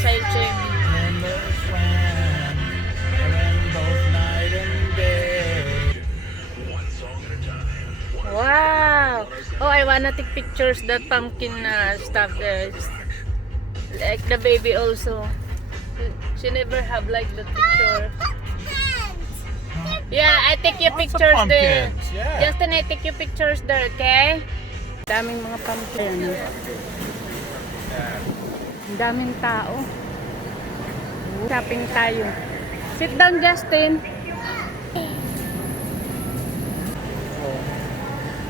sa day. Wow! Oh, I wanna take pictures that pumpkin uh, stuff there. Like the baby also. She never have like the picture. Yeah, I take you pictures there. yeah. Justin, I take you pictures there, okay? Daming mga pumpkin. Ang daming tao. Shopping tayo. Sit down, Justin.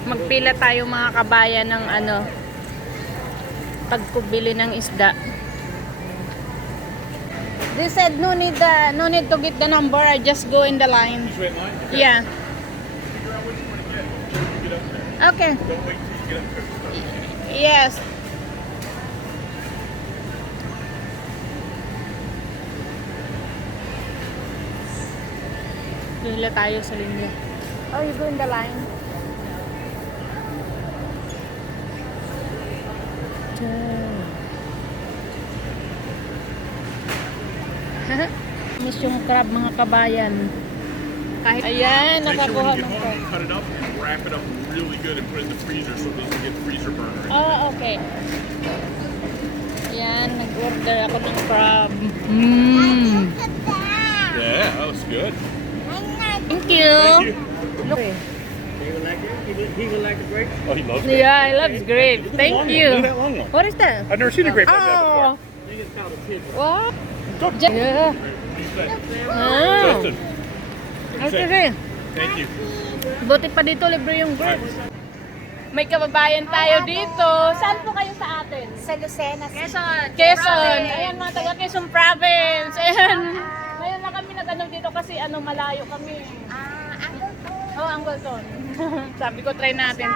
Magpila tayo mga kabayan ng ano pagkubili ng isda. They said no need the no need to get the number. I just go in the line. Yeah. Figure out which one to get. When you get up there. Okay. Don't wait till you get up there. Yes. Hila tayo sa linya. Oh, you go in the line. Miss yung crab mga kabayan. Kahit ayan, nakakuha home, you cut it up, wrap it up really good and put it in the freezer so it doesn't get freezer burner. Oh, okay. Yan, nag-order ako ng crab. Mmm. Yeah, that was good. You. Thank you. Look. Oh, he loves it. Yeah, I love grape. Thank Look you. at that long one. What is that? I've never seen a grape like that Oh. What? before. Yeah. Ah. Justin, Okay. thank you. Buti pa dito libre yung grapes. May kababayan tayo dito. Saan po kayo sa atin? Sa Lucena. Quezon. Quezon. Ayan mga taga Quezon Province. Kasi ano malayo kami. Ah, Uncle po. Oh, Angleton. Sabi ko try natin.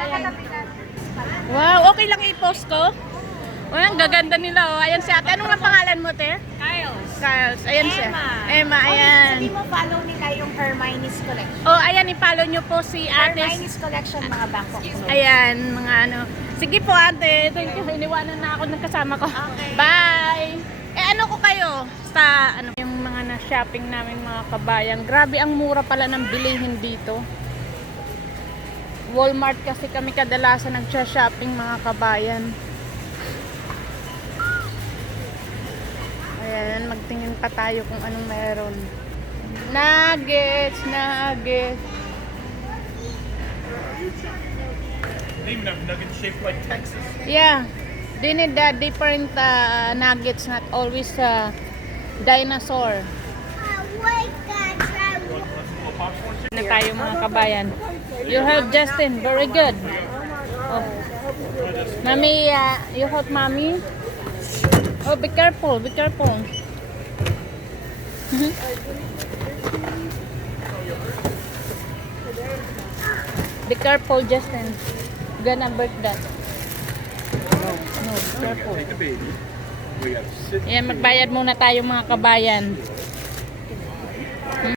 Ayan. Wow, okay lang i-post ko? Oh, ang gaganda nila oh. Ayan si ate. Anong nga pangalan mo, te? Kyles. Kyles. Ayan siya. Emma. Ayan. Sabi mo, follow nila yung Hermione's Collection. Oh, ayan, i-follow nyo po si ate. Hermione's Collection, mga Bangkok. Ayan, mga ano. Sige po, ate. Thank you. Iniwanan na ako ng kasama ko. Okay. Bye! Eh, ano ko kayo? Sa, ano, mga na-shopping namin mga kabayan. Grabe, ang mura pala ng bilihin dito. Walmart kasi kami kadalasan nagsha-shopping mga kabayan. Ayan, magtingin pa tayo kung anong meron. Nuggets, nuggets. They even have nuggets shaped like Texas. Yeah, they need the different uh, nuggets, not always uh, dinosaur. Na tayo mga kabayan. You help Justin, very good. Oh. Mommy, uh, you help mommy? Oh, be careful, be careful. be careful, Justin. Gonna break that. No, no, careful. take the baby. We gotta sit. Yan, magbayad muna tayo mga kabayan.